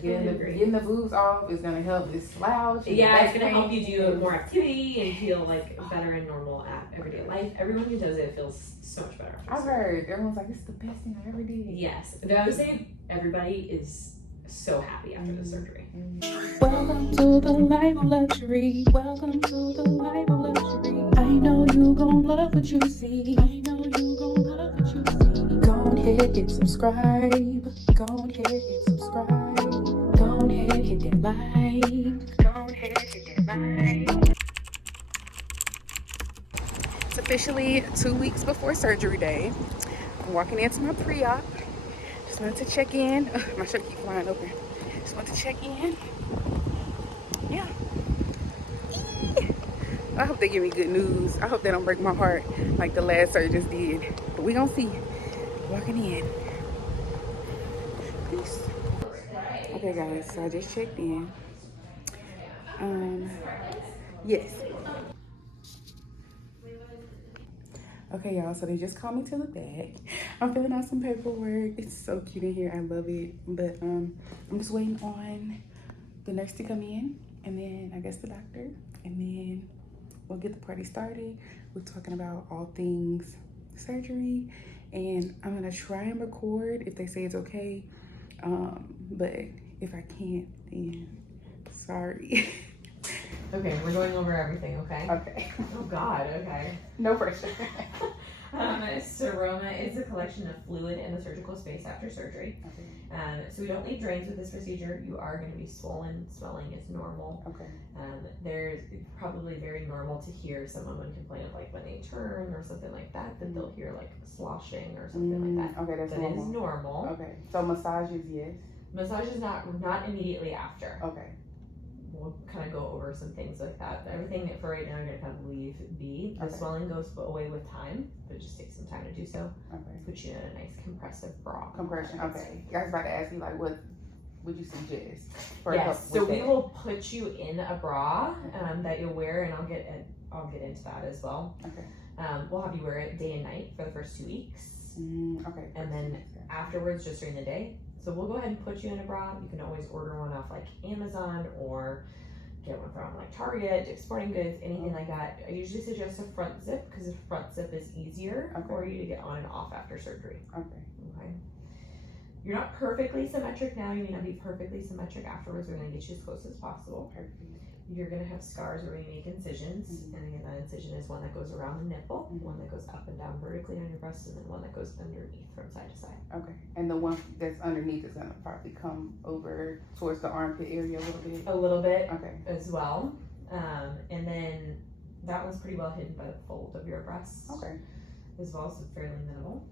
Getting the boobs off is gonna help this slouch. Yeah, it's gonna help you do more activity and feel like better in normal everyday life. Everyone who does it feels so much better. I've heard everyone's like, it's the best thing I ever did. Yes, I would say everybody is so happy after the surgery. Welcome to the life of luxury. Welcome to the life of luxury. I know you gon' love what you see. I know you gon' love what you see. Go ahead, hit subscribe. Go ahead, hit subscribe. Go ahead, hit that like. Go ahead, hit that like. It's officially 2 weeks before surgery day. I'm walking into my pre-op. Just wanted to check in. My shirt keeps flying open. Just wanted to check in. Yeah. I hope they give me good news. I hope they don't break my heart like the last surgeons did. But we gonna see. Walking in. Peace. Okay guys, so I just checked in. Yes. Okay y'all, so they just called me to the back. I'm filling out some paperwork. It's so cute in here, I love it. But I'm just waiting on the nurse to come in, and then I guess the doctor, and then we'll get the party started. We're talking about all things surgery, and I'm gonna try and record if they say it's okay. But if I can't, then sorry. Okay, we're going over everything, okay? Okay. Oh God, okay. No pressure. Seroma is a collection of fluid in the surgical space after surgery. Okay. So we don't need drains with this procedure. You are going to be swollen. Swelling is normal. Okay. There's probably very normal to hear someone would complain of like when they turn or something like that, that they'll hear like sloshing or something like that. Okay, that's That normal. is normal. Okay. So massages, yes. Massage is not immediately after. Okay. We'll kind of go over some things like that. Everything for right now, I'm going to kind of leave be. The swelling goes away with time, but it just takes some time to do so. Okay. Put you in a nice compressive bra. Compression. Okay. I was about to ask you, like, what would you suggest? Yes. So we will put you in a bra that you'll wear, and I'll get into that as well. Okay. We'll have you wear it day and night for the first 2 weeks. Okay. And then afterwards, just during the day. So we'll go ahead and put you in a bra. You can always order one off like Amazon or get one from like Target, Dick's Sporting Goods, anything like that. I usually suggest a front zip because a front zip is easier for you to get on and off after surgery. Okay. You're not perfectly symmetric now. You may not be perfectly symmetric afterwards. We're going to get you as close as possible. Perfect. You're going to have scars where we make incisions, and again, that incision is one that goes around the nipple, one that goes up and down vertically on your breast, and then one that goes underneath from side to side. Okay. And the one that's underneath is gonna probably come over towards the armpit area a little bit. A little bit, Okay. as well, and then that one's pretty well hidden by the fold of your breast. Okay. As well, so fairly minimal.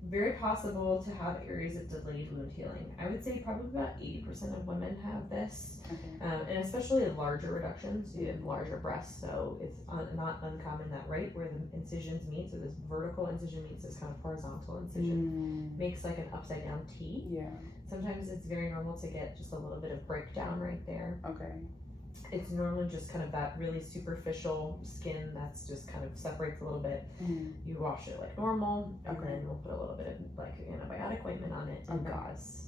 Very possible to have areas of delayed wound healing. I would say probably about 80% of women have this, and especially in larger reductions. You have larger breasts, so it's not uncommon that right where the incisions meet, so this vertical incision meets this kind of horizontal incision, makes like an upside down T. Yeah. Sometimes it's very normal to get just a little bit of breakdown right there. Okay. It's normally just kind of that really superficial skin that's just kind of separates a little bit. You wash it like normal, and then we'll put a little bit of like antibiotic ointment on it and gauze.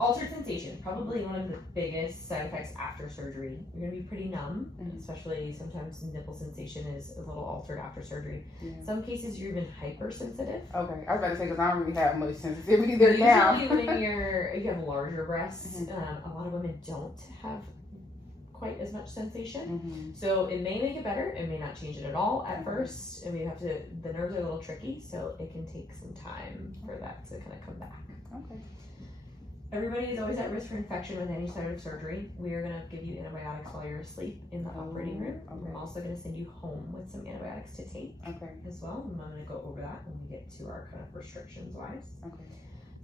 Altered sensation, probably one of the biggest side effects after surgery. You're gonna be pretty numb, especially sometimes nipple sensation is a little altered after surgery. Some cases you're even hypersensitive. Okay, I was about to say because I don't really have much sensitivity there now. Usually when you have larger breasts, a lot of women don't have quite as much sensation. So it may make it better, it may not change it at all at first, and the nerves are a little tricky, so it can take some time for that to kind of come back. Okay. Everybody is always at risk for infection with any side of surgery. We are going to give you antibiotics while you're asleep in the operating room. I'm also going to send you home with some antibiotics to take as well. And I'm going to go over that when we get to our kind of restrictions wise.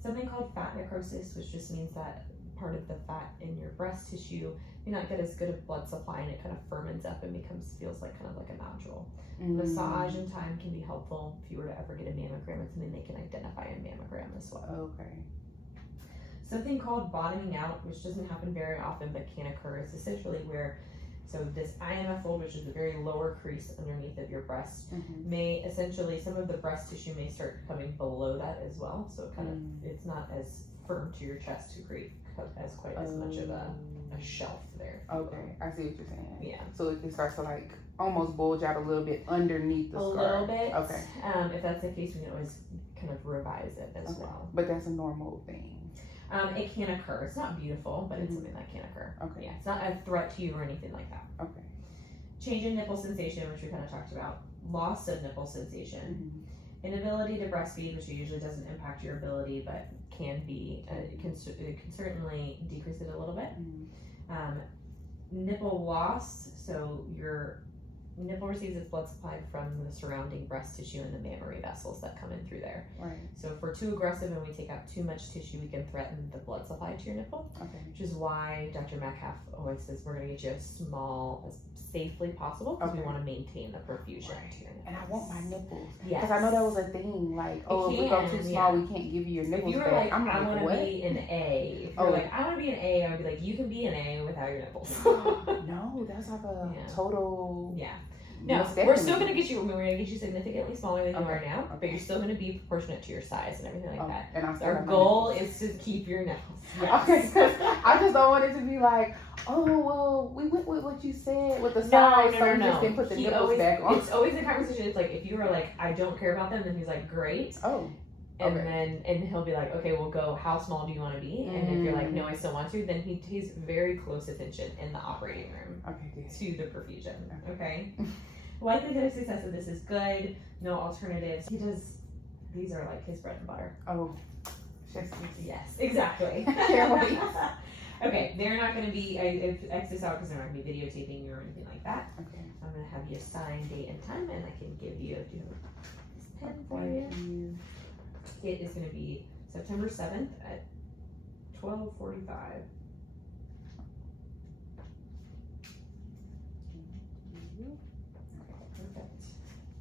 Something called fat necrosis, which just means that part of the fat in your breast tissue may not get as good a blood supply, and it kind of ferments up and feels like kind of like a nodule. Massage and time can be helpful. If you were to ever get a mammogram, it's something they can identify in mammogram as well. Okay. Something called bottoming out, which doesn't happen very often but can occur. It's essentially where, so this IMF fold, which is the very lower crease underneath of your breast, may essentially, some of the breast tissue may start coming below that as well. So kind of, it's not as firm to your chest to create as quite as much of a shelf there. Okay, I see what you're saying. Yeah. So it starts to like almost bulge out a little bit underneath the A scar. little bit. Okay. If that's the case, we can always kind of revise it as well. But that's a normal thing. It can occur. It's not beautiful, but it's something that can occur. Okay. Yeah, it's not a threat to you or anything like that. Okay. Change in nipple sensation, which we kind of talked about. Loss of nipple sensation. Inability to breastfeed, which usually doesn't impact your ability, but can be, it can certainly decrease it a little bit. Nipple loss, so your nipple receives its blood supply from the surrounding breast tissue and the mammary vessels that come in through there. Right. So if we're too aggressive and we take out too much tissue, we can threaten the blood supply to your nipple. Okay. Which is why Dr. Metcalf always says we're going to get you as small as safely possible because we want to maintain the perfusion to your nipples. And I want my nipples. Yes. Because I know that was a thing. Like, if we go too small, we can't give you your nipples if you were back. like, I'm I like, want to what? be an A. If you're like, I want to be an A, I would be like, you can be an A without your nipples. No, that's like a Yeah. total. Yeah. No, mistake. we're still going to get you, we're going to get you significantly smaller than you Okay. are now, but you're still going to be proportionate to your size and everything like that. And I'm still Our have my goal nipples. is to keep your nipples. Okay, because I just don't want it to be like, oh, well, we went with what you said with the No, size, no, so no, we no. just didn't put the He nipples always, back on. It's always a conversation. It's like, if you were like, I don't care about them, then he's like, great. Oh, And okay. then he'll be like, okay, we'll go, how small do you want to be? And if you're like, no, I still want to, then he pays very close attention in the operating room Okay, good. to the perfusion. Okay? Likelihood of success of this is good. No alternatives. He does, these are like his bread and butter. Oh, just Yes, exactly. Can't wait. Okay, they're not going to be, I X this out because they're not going to be videotaping you or anything like that. Okay. I'm going to have you sign date and time, and I can give you a pen for you. It is going to be September 7th at 12:45. Perfect.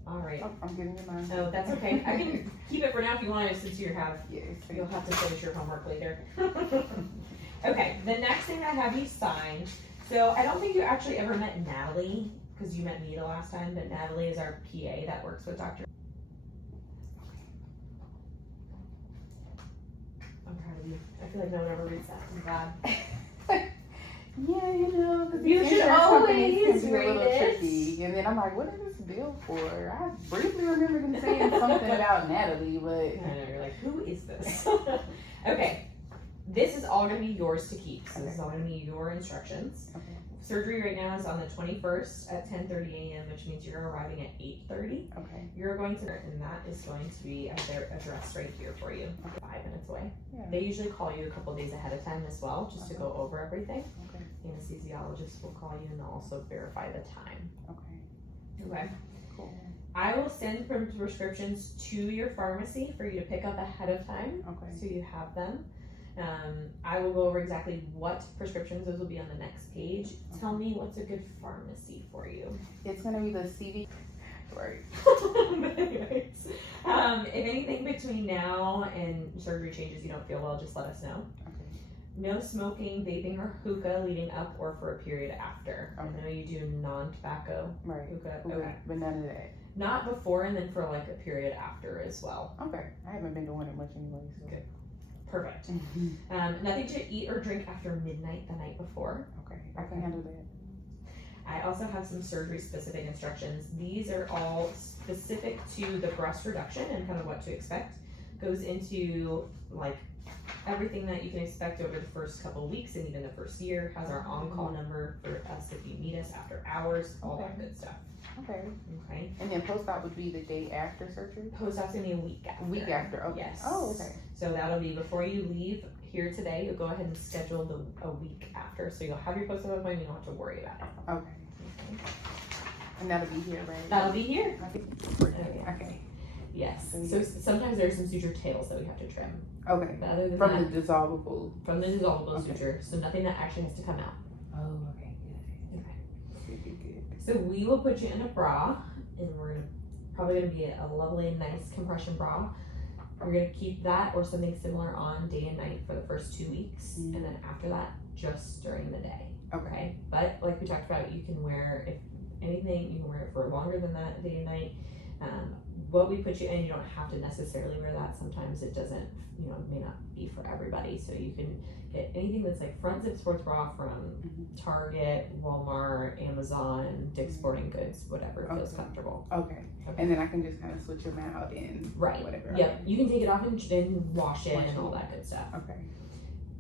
All right. Oh, I'm giving you mine. Oh, that's okay. I can keep it for now if you want, since you have. Yes. You'll have to finish your homework later. Okay, the next thing I have you sign. So I don't think you actually ever met Natalie, because you met me the last time, but Natalie is our PA that works with Dr. I'm proud of you. I feel like no one ever reads that. I'm glad. Yeah, you know, because You should always be a little read it. tricky. And then I'm like, what is this bill for? I briefly remember them saying something about Natalie, but I know, you're like, who is this? Okay, this is all going to be yours to keep. So this is all going to be your instructions. okay. Surgery right now is on the 21st at 10:30 a.m., which means you're arriving at 8:30. Okay. You're going to, and that is going to be at their address right here for you, 5 minutes away. Yeah. They usually call you a couple days ahead of time as well, just to go over everything. Okay. Anesthesiologists will call you and they'll also verify the time. Okay. Okay. Cool. I will send prescriptions to your pharmacy for you to pick up ahead of time, Okay. so you have them. I will go over exactly what prescriptions, those will be on the next page. Tell me what's a good pharmacy for you. It's gonna be the CV. Right. But anyways, if anything between now and surgery changes, you don't feel well, just let us know. Okay. No smoking, vaping, or hookah leading up or for a period after. Okay. I know you do non-tobacco Right. hookah. Okay. Okay. But none of that. Not before and then for like a period after as well. Okay. I haven't been doing it much anyway. So. Good. Perfect. Mhm. Nothing to eat or drink after midnight the night before. Okay. I can handle that. I also have some surgery specific instructions. These are all specific to the breast reduction and kind of what to expect. Goes into like everything that you can expect over the first couple of weeks and even the first year. Has our on-call number for us if you need us after hours, all that good stuff. Okay. Okay. And then post-op would be the day after surgery? Post-op's gonna be a week after. A week after, okay. Yes. Oh, okay. So that'll be before you leave here today. You'll go ahead and schedule a week after. So you'll have your post-op appointment. You don't have to worry about it. Okay. And that'll be here, right? That'll be here. Okay. Yes. So sometimes there's some suture tails that we have to trim. Okay. But other than From that, the dissolvable. from the dissolvable Okay. suture. So nothing that actually has to come out. Oh, okay. Okay. Good. So we will put you in a bra, and we're probably gonna be a lovely, nice compression bra. We're gonna keep that or something similar on day and night for the first 2 weeks, and then after that, just during the day. Okay. But like we talked about, you can wear, if anything, you can wear it for longer than that, day and night. What we put you in, you don't have to necessarily wear that. Sometimes it doesn't, may not be for everybody. So you can get anything that's like front zip sports bra from Target, Walmart, Amazon, Dick's Sporting Goods, whatever feels comfortable. Okay. And then I can just kind of switch them out and whatever. Yep. Okay. You can take it off and wash it and all that good stuff. Okay.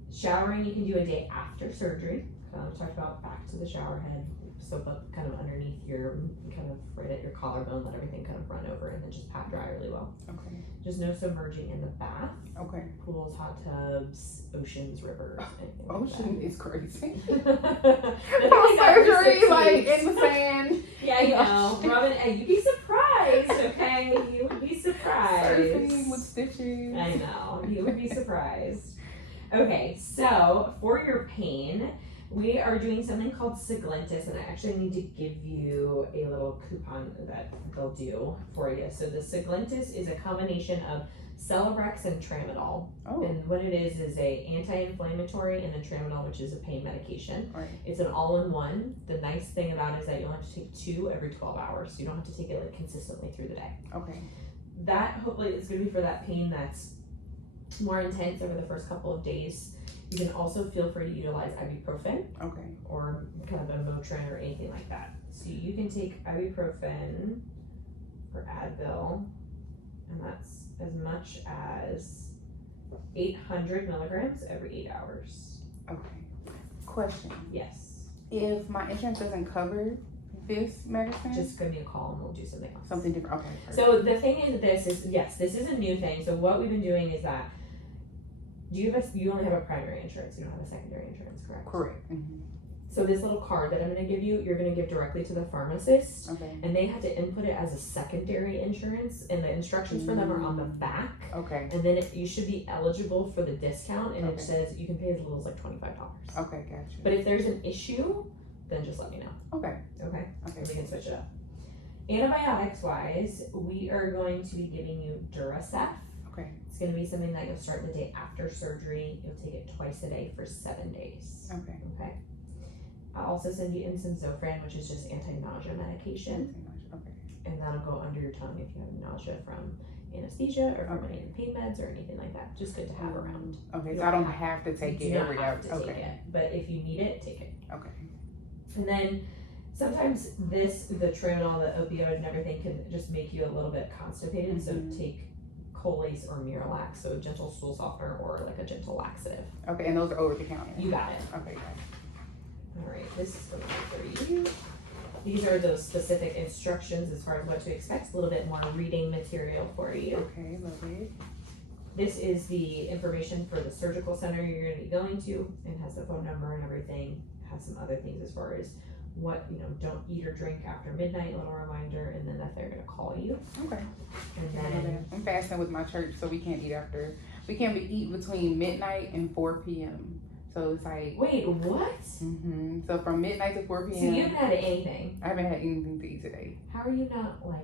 Showering you can do a day after surgery. We talked about back to the shower head, soap up kind of underneath your, kind of right at your collarbone, let everything kind of run over, and then just pat dry really well. Okay. Just no submerging in the bath. Okay. Pools, hot tubs, oceans, rivers. Ocean is crazy. Surgery, like in the sand. Yeah, you know, Robin, you'd be surprised, okay? You would be surprised. Surfing with stitches. I know, you would be surprised. Okay, so for your pain, we are doing something called Siglentis, and I actually need to give you a little coupon that they'll do for you. So the Siglentis is a combination of Celebrex and Tramadol. Oh. And what it is a anti-inflammatory, and then Tramadol, which is a pain medication. Right. It's an all-in-one. The nice thing about it is that you only have to take 2 every 12 hours. So you don't have to take it like consistently through the day. Okay. That hopefully is going to be for that pain that's more intense over the first couple of days. You can also feel free to utilize ibuprofen. Okay. Or kind of a Motrin or anything like that. So you can take ibuprofen or Advil, and that's as much as 800 milligrams every 8 hours. Okay. Question. Yes. If my insurance doesn't cover this medicine, Just give me a call and we'll do something else. something different. Okay. Perfect. So the thing is, this is a new thing. So what we've been doing is that you only have a primary insurance. You don't have a secondary insurance, correct? Correct. Mm-hmm. So this little card that I'm going to give you, you're going to give directly to the pharmacist. Okay. And they have to input it as a secondary insurance, and the instructions for them are on the back. Okay. And then you should be eligible for the discount, and Okay. it says you can pay as little as like $25. Okay, gotcha. But if there's an issue, then just let me know. Okay. Okay? Okay. And we can switch it up. Antibiotics wise, we are going to be giving you Duracef. Okay. It's going to be something that you'll start the day after surgery. You'll take it twice a day for 7 days. Okay. Okay. I'll also send you in some Zofran, which is just anti-nausea medication. Okay. And that'll go under your tongue if you have nausea from anesthesia or from any pain meds or anything like that. Just good to have around. Okay, You so I don't have to take You it do every not hour. have to take it, but if you need it, take it. Okay. And then sometimes the Tramadol, the opioid, and everything can just make you a little bit constipated. So take Colace or Miralax, so a gentle stool softener or like a gentle laxative. Okay, and those are over the counter. You got it. Okay, got it. All right, this is going to be for you. These are those specific instructions as far as what to expect. A little bit more reading material for you. Okay, love it. This is the information for the surgical center you're going to be going to, and has the phone number and everything. Has some other things as far as what, don't eat or drink after midnight, a little reminder, and then that they're going to call you. Okay. And then I'm fasting with my church, so we can't eat between midnight and 4 p.m. So it's like. Wait, what? So from midnight to 4 So p.m. you haven't had anything. I haven't had anything to eat today. How are you not like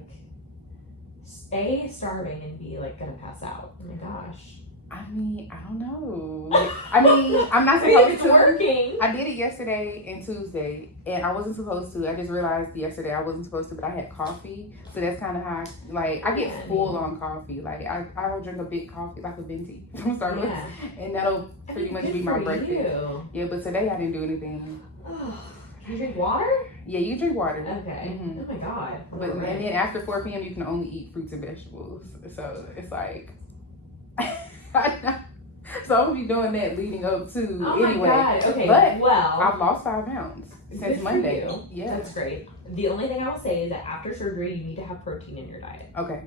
A, starving, and B, like gonna pass out? Oh my gosh. I mean, I don't know. I'm not I mean, supposed it's to. working. I did it yesterday and Tuesday, and I wasn't supposed to. I just realized yesterday I wasn't supposed to, but I had coffee, so that's kind of how I get full on coffee. Like I'll drink a big coffee, like a venti from Starbucks, and that'll pretty much be my breakfast. Yeah, but today I didn't do anything. Oh, you drink water? Yeah, you drink water. Okay. Oh my god. But and then after 4 p.m. you can only eat fruits and vegetables. So it's like. So I'm gonna be doing that leading up to anyway. My god. Okay. But well, I've lost 5 pounds since good for Monday. you. Yeah. That's great. The only thing I will say is that after surgery, you need to have protein in your diet. Okay.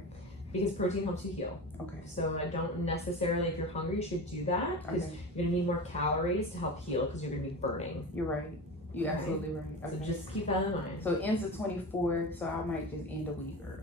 Because protein helps you heal. Okay. So I don't necessarily, if you're hungry, you should do that. Because you're gonna need more calories to help heal because you're gonna be burning. You're right. You're absolutely right. Okay. So just keep that in mind. So it ends the 24th, so I might just end a week early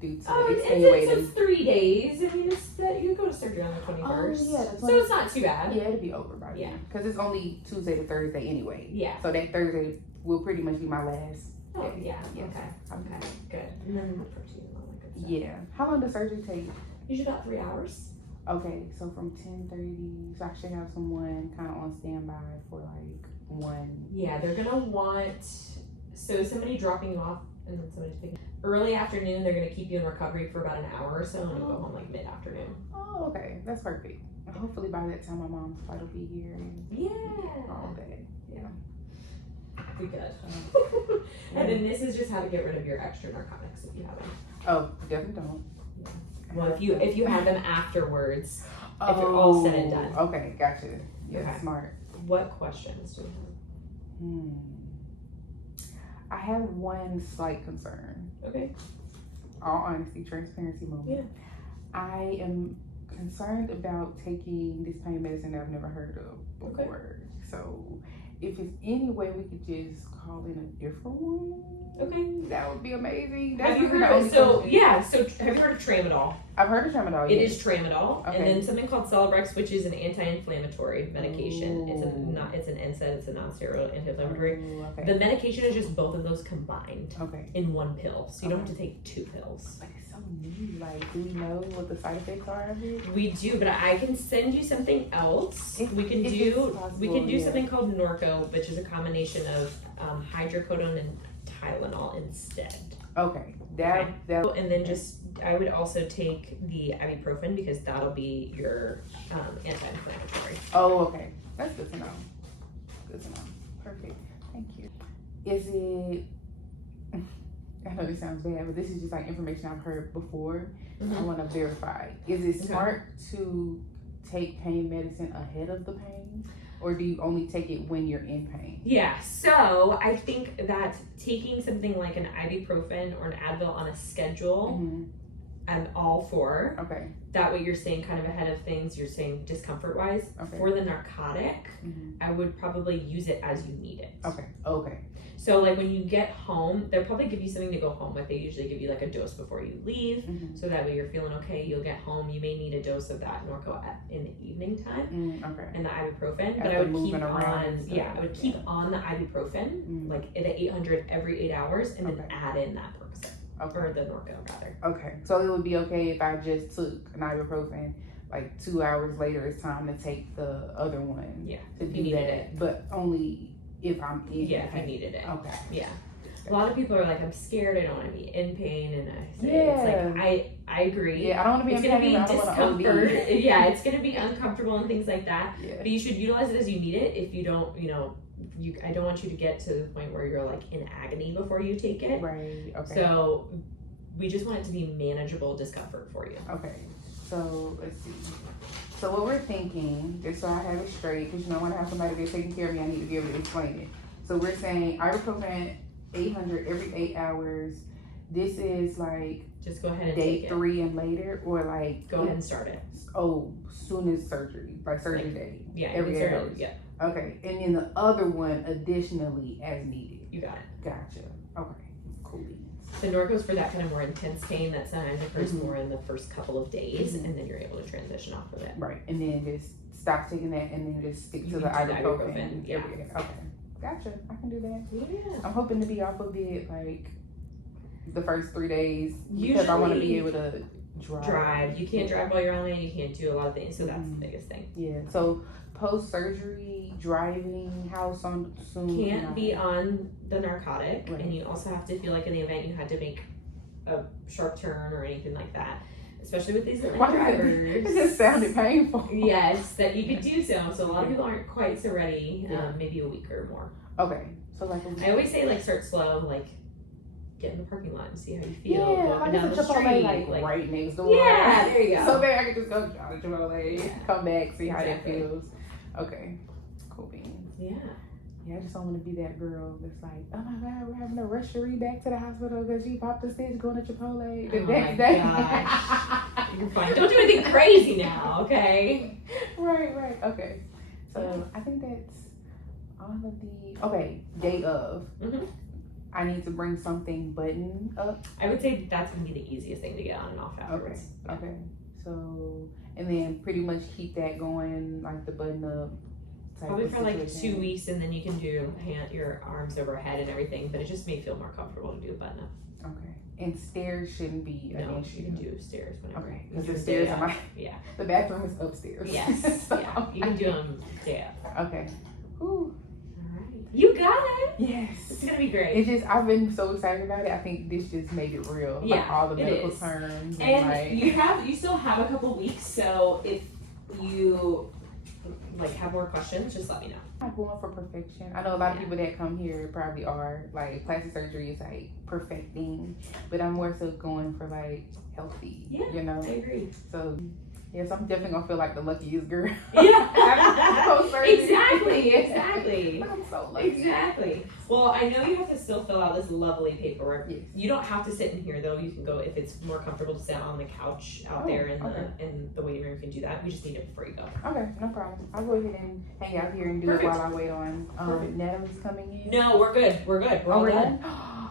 due to It's extenuating. 3 days. I mean, it's that you go to surgery on the 21st. Yeah, that's so it's not too bad. Yeah, it'll be over by then. Because it's only Tuesday to Thursday anyway. Yeah. So that Thursday will pretty much be my last. Oh, yeah. Yes. Okay. Good. And then the protein and all that good stuff. Yeah. How long does surgery take? Usually about 3 hours. Okay, so from 10:30, so I should have someone kind of on standby for like 1. Yeah, they're gonna want somebody dropping you off and then somebody's picking. early afternoon. They're gonna keep you in recovery for about an hour or so, and you'll go home like mid-afternoon. Oh, okay. That's perfect. Hopefully by that time my mom's flight will be here and Yeah. all that. Be good. And then this is just how to get rid of your extra narcotics if you have any. Oh, definitely don't. Well, if you have them afterwards, if you're all said and done. Okay, gotcha. Yeah, Okay. smart. What questions do you I have one slight concern. have? Okay. All honesty, transparency moment. Yeah. I am concerned about taking this pain medicine that I've never heard of before. So if it's any way we could just call in a different one, Okay. that would be amazing. Have you really the heard only of, so question. yeah, so have you heard of Tramadol? I've heard of tramadol. It yes. is Tramadol, Okay. and then something called Celebrex, which is an anti-inflammatory medication. It's Ooh. it's an NSAID, it's a non-steroidal anti-inflammatory. Ooh, okay. The medication is just both of those combined Okay. in one pill, so you don't have Okay. to take 2 pills. But it's so new. Like, do we know what the side effects are of it? We do, but I can send you something else. If- we can if do it's possible, we can do yeah. something called Norco, which is a combination of hydrocodone and Tylenol instead. Okay. Okay. That. And then just I would also take the ibuprofen because that'll be your anti-inflammatory. Oh, okay. That's good to know. Good to know. Perfect. Thank you. Is it? I know this sounds bad, but this is just like information I've heard before. I Mhm. want to verify. Is it Okay. smart to take pain medicine ahead of the pain, or do you only take it when you're in pain? Yeah, so I think that taking something like an ibuprofen or an Advil on a schedule, Mhm. I'm all for. Okay. That way you're staying kind of ahead of things, you're staying discomfort wise. Okay. For the narcotic, Mhm. I would probably use it as you need it. Okay. Okay. So like when you get home, they'll probably give you something to go home with. They usually give you like a dose before you leave. Mhm. So that way you're feeling okay, you'll get home. You may need a dose of that Norco in the evening time Okay. and the ibuprofen. But After I would keep moving around and on, stuff, yeah, I would keep on the ibuprofen, Mm. like at the 800 every 8 hours, and then Okay. add in that Percocet Okay. or the Norco rather. Okay. So it would be okay if I just took an ibuprofen. Like 2 hours later, it's time to take the other one. Yeah, To if do you needed that, it. but only if I'm in Yeah, if you pain. needed it. Okay. Yeah. A lot of people are like, I'm scared, I don't want to be in pain, and I say, Yeah. it's like, I agree. Yeah, I don't want to be It's in gonna pain. be I don't want to OD. discomfort. Yeah, it's gonna be uncomfortable and things like that. Yeah. But you should utilize it as you need it. If you don't, I don't want you to get to the point where you're like in agony before you take it. Right. Okay. So we just want it to be manageable discomfort for you. Okay. So let's see. So what we're thinking, just so I have it straight, because when I have somebody that's taking care of me, I need to be able to explain it. So we're saying ibuprofen 800 every 8 hours. This is like Just go ahead and day take 3 and later, or like it. Go ahead and start it. soon as surgery, like surgery day. Yeah, you every can 8 start hours. it. Yeah, Okay, and then the other one additionally as needed. you got it. Gotcha. Okay, cool. The Norco's for that kind of more intense pain that sometimes occurs Mhm. more in the first couple of days, Mhm. and then you're able to transition off of it. Right, and then just stop taking that, and then just stick You to the can do the ibuprofen. ibuprofen, yeah. every day. Okay, gotcha. I can do that. Yeah. I'm hoping to be off of it like the first 3 days because I want to be Usually- able to Drive. You can't drive while you're on it. You can't do a lot of things. So that's Mhm. the biggest thing. Yeah. So post surgery driving, how soon? Can't be on the narcotic, Right. and you also have to feel like in the event you had to make a sharp turn or anything like that, especially with these Atlanta Why drivers. It just sounded painful. Yes, that you could do so. So a lot of people aren't quite so ready. Yeah. Maybe a week or more. Okay. So like. I always say like start slow, like get in the parking lot and see how you feel. Yeah, walking I down guess the a Chipotle street. like right next door. Yeah, there you go. So maybe I could just go to Chipotle, Yeah. come back, see how that Exactly. feels. Okay. Cool beans. Yeah. Yeah, I just don't want to be that girl that's like, oh my God, we're having to rush Cherie back to the hospital because she popped the stitch going to Chipotle the Oh next my day. gosh. You're fine. Don't do anything crazy now, okay? Right. Okay. So I think that's all of the. Okay, day of. Mhm. I need to bring something buttoned up. I would say that's gonna be the easiest thing to get on and off Okay. afterwards. Okay. So and then pretty much keep that going, like the button up. Type Probably of for like situation. 2 weeks, and then you can do your arms overhead and everything. But it just may feel more comfortable to do a button up. Okay. And stairs shouldn't be an No, issue. you can do stairs whenever. Okay. you Because the do stairs day are up. my. Yeah. The bathroom is upstairs. Yes. So- Yeah. You can do them day up. Okay. Ooh. All right. You got it. Yes. It's gonna be great. It's just, I've been so excited about it. I think this just made it real. Yeah, like all the it medical is. terms. And like, you still have a couple weeks, so if you like have more questions, just let me know. I'm not going for perfection. I know a lot of people that come here probably are like plastic surgery is like perfecting, but I'm more so going for like healthy. Yeah, you know. I agree. So yes, I'm definitely gonna feel like the luckiest girl. Yeah, Post-surgery. exactly. I'm so lucky. Exactly. Well, I know you have to still fill out this lovely paperwork. Yes. You don't have to sit in here though. You can go if it's more comfortable to sit on the couch out there in the waiting room. You can do that. We just need it before you go. Okay, no problem. I'll go ahead and hang out here and do Perfect. it while I wait on Natalie's coming in. No, we're good. We're good. We're all we're done. done?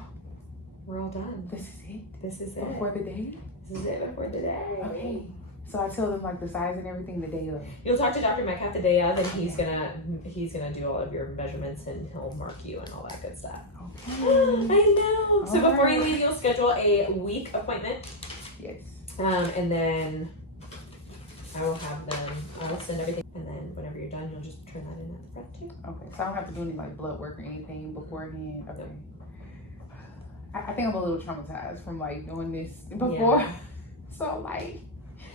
We're all done. This is it? This is it. Before the day? This is it before the day. Okay. So I tell them like the size and everything the day of. You'll talk to Dr. Metcalf the day of, and he's gonna do all of your measurements and he'll mark you and all that good stuff. Okay. I know. So All before you right. leave, you'll schedule a week appointment, Yes. and then I will send everything, and then whenever you're done, you'll just turn that in at the front too. Okay. So I don't have to do any like blood work or anything beforehand. Okay. I think I'm a little traumatized from like doing this before. Yeah. So like,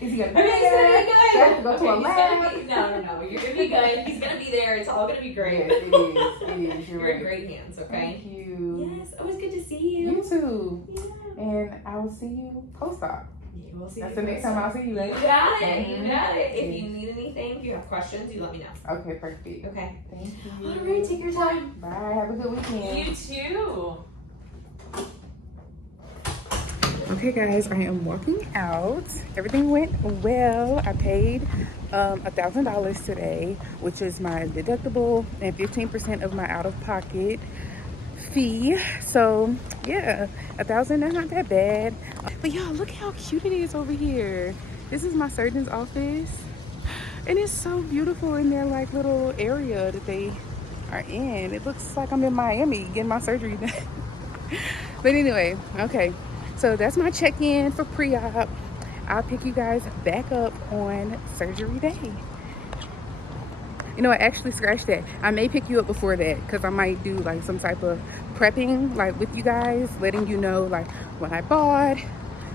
is he gonna be Everything's there? gonna be Do I have to good. go to a He's lab? gonna be, no. You're gonna be good. He's gonna be there. It's all gonna be great. Yes, it is. It is. You're You're in right. great hands. Okay. Thank you. Yes. Always good to see you. You too. Yeah. And I will see you post-op. Yeah, we'll see That's you the next time I'll see you, You right? got it. You Mhm. got it. If Yes. you need anything, if you have questions, you let me know. Okay, perfect. Okay. Thank you. All right. Take your time. Bye. Have a good weekend. You too. Okay guys, I am walking out. Everything went well. I paid $1,000 today, which is my deductible and 15% of my out-of-pocket fee. So yeah, $1,000, that's not that bad. But y'all, look how cute it is over here. This is my surgeon's office. And it's so beautiful in their like little area that they are in. It looks like I'm in Miami getting my surgery done. But anyway, okay. So that's my check-in for pre-op. I'll pick you guys back up on surgery day. You know what, actually scratch that. I may pick you up before that because I might do like some type of prepping like with you guys, letting you know like what I bought,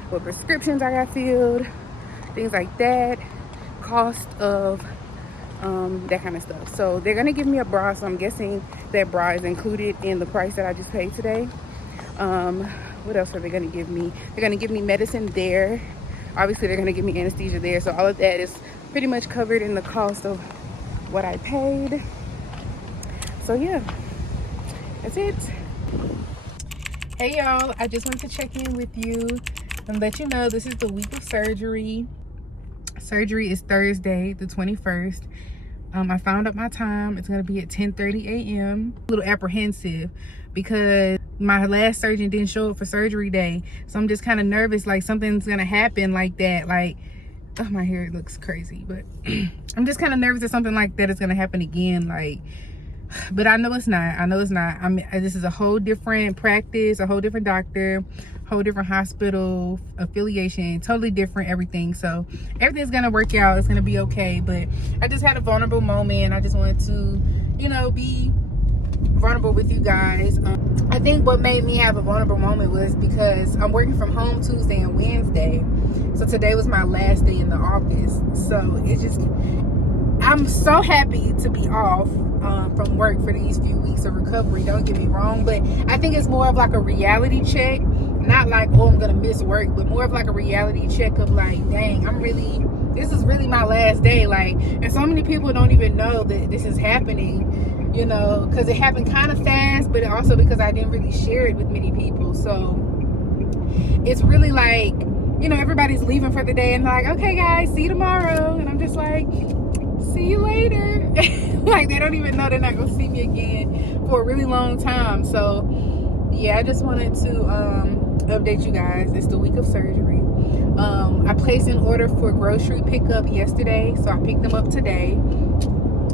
what prescriptions I got filled, things like that, cost of that kind of stuff. So they're gonna give me a bra, so I'm guessing that bra is included in the price that I just paid today. What else are they gonna give me? They're gonna give me medicine there. Obviously they're gonna give me anesthesia there, so all of that is pretty much covered in the cost of what I paid. So yeah, that's it. Hey y'all, I just wanted to check in with you and let you know this is the week of surgery. Surgery is Thursday the 21st. I found out my time. It's gonna be at 10:30 a.m. A little apprehensive because my last surgeon didn't show up for surgery day, so I'm just kind of nervous like something's gonna happen like that. Like, oh, my hair looks crazy, but I'm just kind of nervous that something like that is gonna happen again. Like, but I know it's not. This is a whole different practice, a whole different doctor, whole different hospital affiliation, totally different everything. So everything's gonna work out. It's gonna be okay. But I just had a vulnerable moment. I just wanted to, you know, be vulnerable with you guys. I think what made me have a vulnerable moment was because I'm working from home Tuesday and Wednesday. So today was my last day in the office. So it's just, I'm so happy to be off from work for these few weeks of recovery. Don't get me wrong, but I think it's more of like a reality check. Not like, oh, I'm gonna miss work, but more of like a reality check of like, dang, this is really my last day. Like, and so many people don't even know that this is happening, you know, because it happened kind of fast, but also because I didn't really share it with many people. So it's really like, you know, everybody's leaving for the day and like, okay guys, see you tomorrow. And I'm just like, see you later. Like, they don't even know they're not gonna see me again for a really long time. So yeah, I just wanted to update you guys. It's the week of surgery. I placed an order for grocery pickup yesterday, so I picked them up today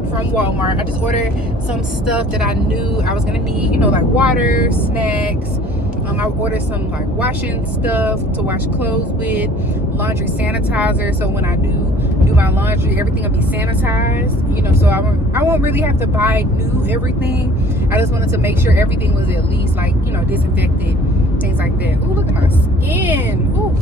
from Walmart. I just ordered some stuff that I knew I was gonna need, you know, like water, snacks. I ordered some like washing stuff to wash clothes with, laundry sanitizer, so when I do do my laundry, everything will be sanitized, you know, so I won't really have to buy new everything. I just wanted to make sure everything was at least like, you know, disinfected, things like that. Ooh, look at my skin. Ooh.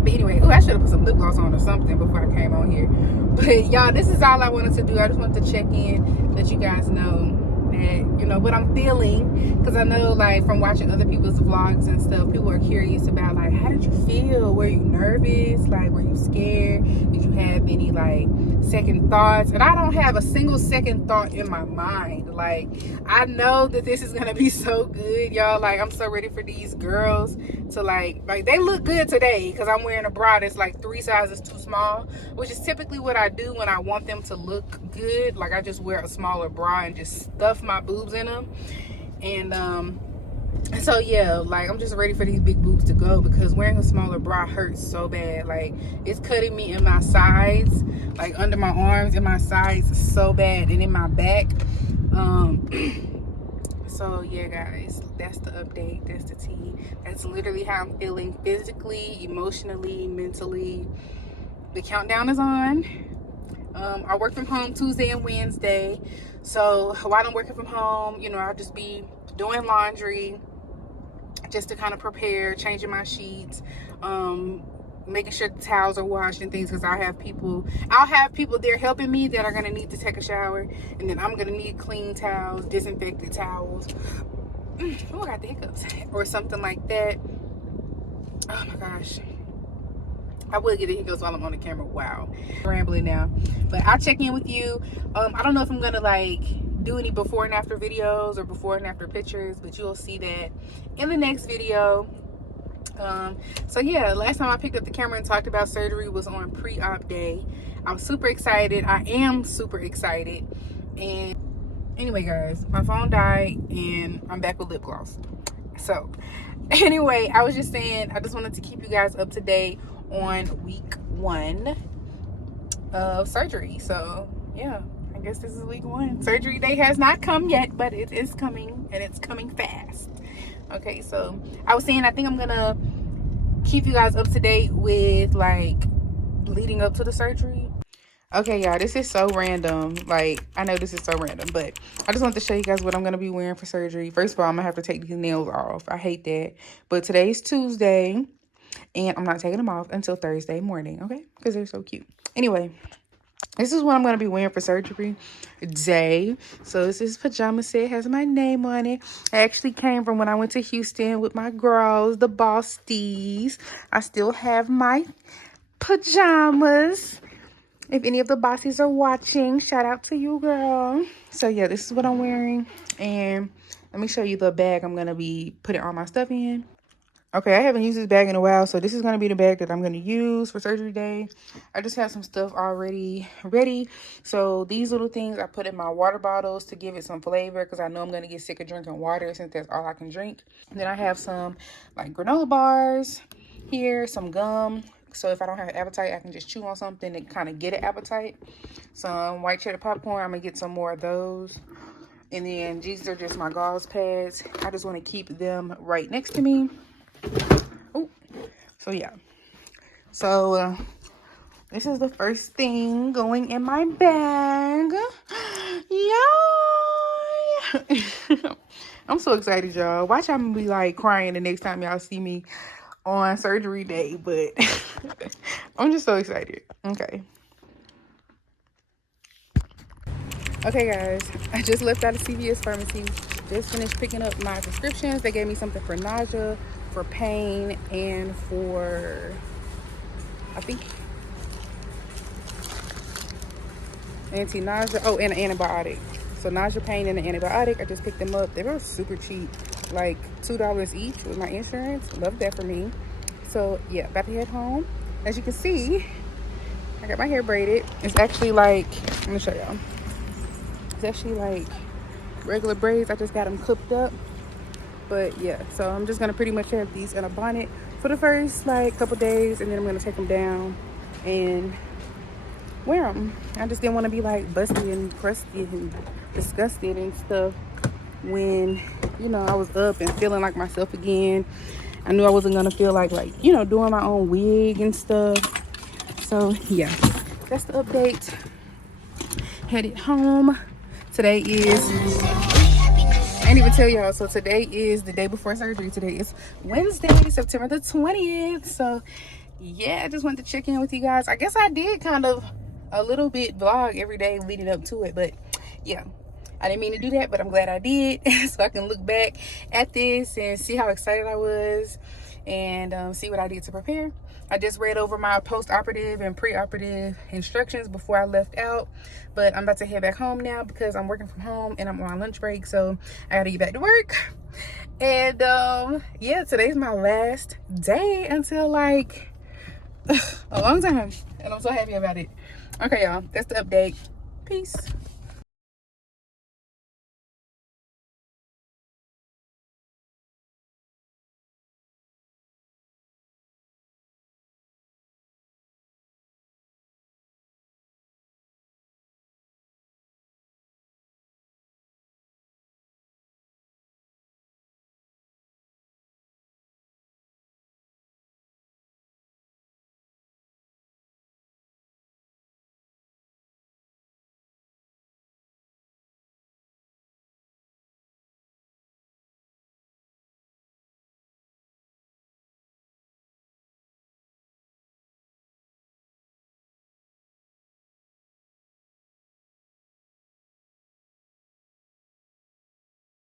But anyway, I should have put some lip gloss on or something before I came on here. But y'all, this is all I wanted to do. I just wanted to check in, let you guys know that, you know, what I'm feeling, because I know, like, from watching other people's vlogs and stuff, people are curious about, like, how did you feel? Were you nervous? Like, were you scared? Did you have any, like, second thoughts? And I don't have a single second thought in my mind. Like, I know that this is gonna be so good, y'all. Like, I'm so ready for these girls to, like they look good today because I'm wearing a bra that's like 3 sizes too small, which is typically what I do when I want them to look good. Like, I just wear a smaller bra and just stuff my boobs in them. And so yeah, like, I'm just ready for these big boobs to go, because wearing a smaller bra hurts so bad. Like, it's cutting me in my sides, like under my arms and my sides so bad, and in my back. So yeah, guys, that's the update, that's the tea. That's literally how I'm feeling physically, emotionally, mentally. The countdown is on. I work from home Tuesday and Wednesday, so while I'm working from home, you know, I'll just be doing laundry just to kind of prepare, changing my sheets, making sure the towels are washed and things, because I'll have people there helping me that are going to need to take a shower, and then I'm going to need clean towels, disinfected towels. Oh, I got the hiccups, or something like that. Oh my gosh, I would get the hiccups while I'm on the camera. Wow, rambling now, but I'll check in with you. I don't know if I'm gonna like do any before and after videos or before and after pictures, but you'll see that in the next video. So yeah, last time I picked up the camera and talked about surgery was on pre-op day. I was super excited. I am super excited. And anyway, guys, my phone died and I'm back with lip gloss. So anyway, I was just saying, I just wanted to keep you guys up to date on week 1 of surgery. So yeah, I guess this is week 1. Surgery day has not come yet, but it is coming, and it's coming fast. Okay, so I was saying, I think I'm gonna keep you guys up to date with like leading up to the surgery. Okay, y'all, this is so random. Like, I know this is so random, but I just want to show you guys what I'm gonna be wearing for surgery. First of all, I'm gonna have to take these nails off. I hate that, but today's Tuesday and I'm not taking them off until Thursday morning, okay, because they're so cute. Anyway, this is what I'm going to be wearing for surgery day. So this is pajama set. It has my name on it. I actually came from when I went to Houston with my girls, the Bossies. I still have my pajamas. If any of the Bossies are watching, shout out to you, girl. So yeah, this is what I'm wearing. And let me show you the bag I'm going to be putting all my stuff in. Okay, I haven't used this bag in a while, so this is going to be the bag that I'm going to use for surgery day. I just have some stuff already ready. So these little things I put in my water bottles to give it some flavor, because I know I'm going to get sick of drinking water since that's all I can drink. And then I have some like granola bars here, some gum. So if I don't have an appetite, I can just chew on something and kind of get an appetite. Some white cheddar popcorn. I'm going to get some more of those. And then these are just my gauze pads. I just want to keep them right next to me. Oh, so yeah, so this is the first thing going in my bag. Yeah. I'm so excited, y'all. Watch, I'm gonna be like crying the next time y'all see me on surgery day, but I'm just so excited. Okay guys, I just left out of CVS Pharmacy. Just finished picking up my prescriptions. They gave me something for nausea, for pain, and for, I think, anti-nausea. Oh, and an antibiotic. So nausea, pain, and an antibiotic. I just picked them up. They were super cheap, like $2 each with my insurance. Love that for me. So yeah, about to head home. As you can see, I got my hair braided. It's actually like, let me show y'all. It's actually like regular braids. I just got them clipped up. But yeah, so I'm just gonna pretty much have these in a bonnet for the first like couple days, and then I'm gonna take them down and wear them. I just didn't want to be like busty and crusty and disgusted and stuff when, you know, I was up and feeling like myself again. I knew I wasn't gonna feel like you know, doing my own wig and stuff. So yeah, that's the update. Headed home. Today is, I didn't even tell y'all, so today is the day before surgery. Today is Wednesday, September the 20th. So yeah, I just wanted to check in with you guys. I guess I did kind of a little bit vlog every day leading up to it, but yeah, I didn't mean to do that, but I'm glad I did. So I can look back at this and see how excited I was and see what I did to prepare. I just read over my post-operative and pre-operative instructions before I left out, but I'm about to head back home now because I'm working from home and I'm on lunch break, so I gotta get back to work. And yeah, today's my last day until like a long time, and I'm so happy about it. Okay, y'all, that's the update. Peace.